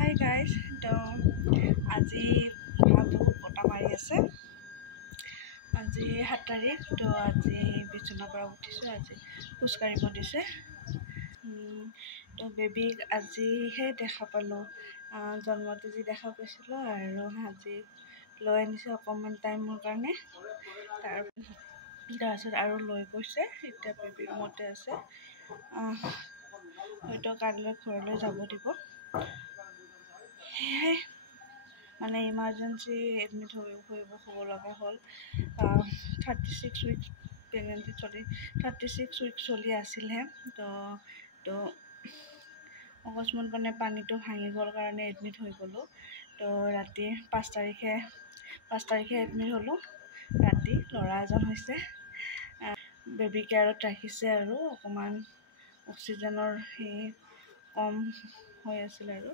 Hi guys, তো আজি বহুত বতাহ মাৰি আছে। আজি 7 তাৰিখ, তো আজি বিচনাৰ পৰা উঠিছোঁ। আজি খোজ কাঢ়িব দিছে। তো বেবীক আজিহে দেখা পালোঁ। জন্মতে যি দেখা পাইছিলোঁ আৰু আজি লৈ আনিছোঁ অকণমান টাইমৰ কাৰণে। তাৰপিছত আৰু লৈ গৈছে। এতিয়া বেবী ৰুমতে আছে। হয়তো কাইলৈ ঘৰলৈ যাব দিব। সেয়াই মানে ইমাৰ্জেঞ্চি এডমিট হ'ব লগা হ'ল। 36 উইকছ প্ৰেগনেঞ্চি 36 উইকছ চলি আছিলহে। তো অকস্মাত মানে পানীটো ভাঙি গ'ল কাৰণে এডমিট হৈ গ'লোঁ। তো ৰাতি 5 তাৰিখে এডমিট হ'লোঁ। ৰাতি ল'ৰা এজন হৈছে। বেবী কেয়াৰত ৰাখিছে আৰু অকণমান অক্সিজেনৰ কম হৈ আছিল আৰু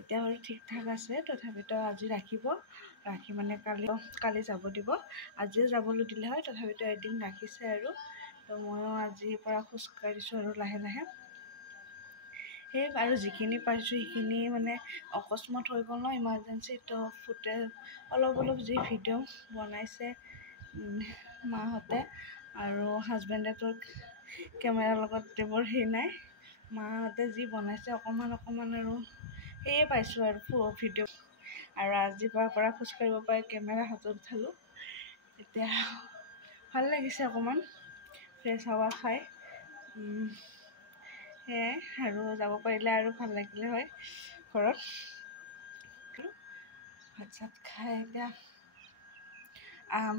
এতিয়া বাৰু ঠিক ঠাক আছে। তথাপিতো আজি ৰাখি মানে কালি যাব দিব। আজিয়ে যাবলৈ দিলে হয়, তথাপিতো এদিন ৰাখিছে আৰু তো ময়ো আজিৰ পৰা খোজ কাঢ়িছোঁ আৰু লাহে লাহে। সেই আৰু যিখিনি পাৰিছোঁ সেইখিনি মানে অকস্মাত হৈ গ'ল ন, ইমাৰ্জেঞ্চি। তো অলপ যি ভিডিঅ' বনাইছে মাহঁতে আৰু হাজবেণ্ডেতো কেমেৰাৰ লগত এইবোৰ নাই। মাহঁতে যি বনাইছে অকণমান আৰু সেয়ে পাইছোঁ আৰু ভিডিঅ'। আৰু আজিৰ পৰা খোজকাঢ়িব পাৰে কেমেৰা হাতত উঠালোঁ। এতিয়া ভাল লাগিছে অকণমান ফ্ৰেছ হাৱা খাই। সেয়াই আৰু যাব পাৰিলে আৰু ভাল লাগিলে হয় ঘৰত। ভাত চাত খাই এতিয়া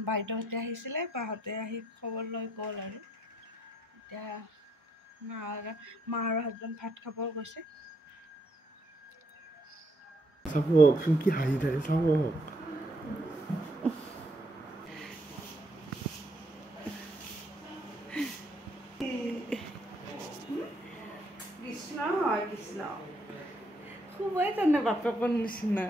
বাইদেউহঁতে আহিছিলে। বাহঁতে আহি খবৰ লৈ গ'ল আৰু এতিয়া মা আৰু হাজবেণ্ড ভাত খাব গৈছে। চাব কি হাঁহি থাকে চাব। কৃষ্ণ হয় কৃষ্ণ খুবই জানে বাপেকৰ নিচিনা।